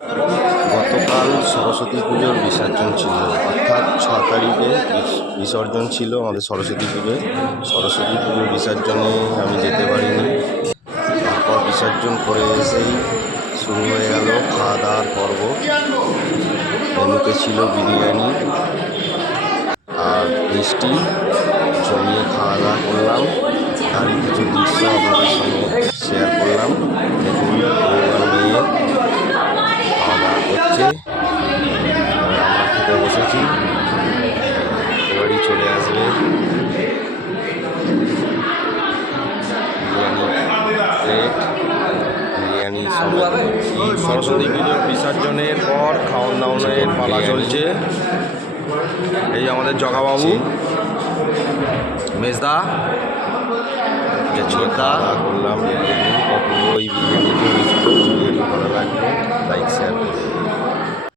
গতকাল সরস্বতী পুজোর বিসর্জন ছিল, অর্থাৎ 6 তারিখে বিসর্জন ছিল আমাদের সরস্বতী পুজোয়। সরস্বতী পুজোর বিসর্জনে আমি যেতে পারিনি। তারপর বিসর্জন করে এসেই শুরু হয়ে গেল খাওয়া দাওয়ার পর্ব। মেনুতে ছিল বিরিয়ানি আর মিষ্টি, জমিয়ে খাওয়া দাওয়া করলাম। তারই কিছু দৃশ্য আপনাদের সঙ্গে শেয়ার করলাম। দেখুন বউ আর মেয়ে খাওয়া দাওয়া করছে, আমরা খেতে বসেছি। এবারই চলে আসবে বিরিয়ানি সমেত। সরস্বতী পুজোর বিসর্জনের পর খাওয়ান দাওয়ানের পালা চলছে। এই আমাদের জগাবাবু, মেজদা, ছোটদা করলাম। ওই ভিডিওটি ভালো লাগবে, লাইক শেয়ার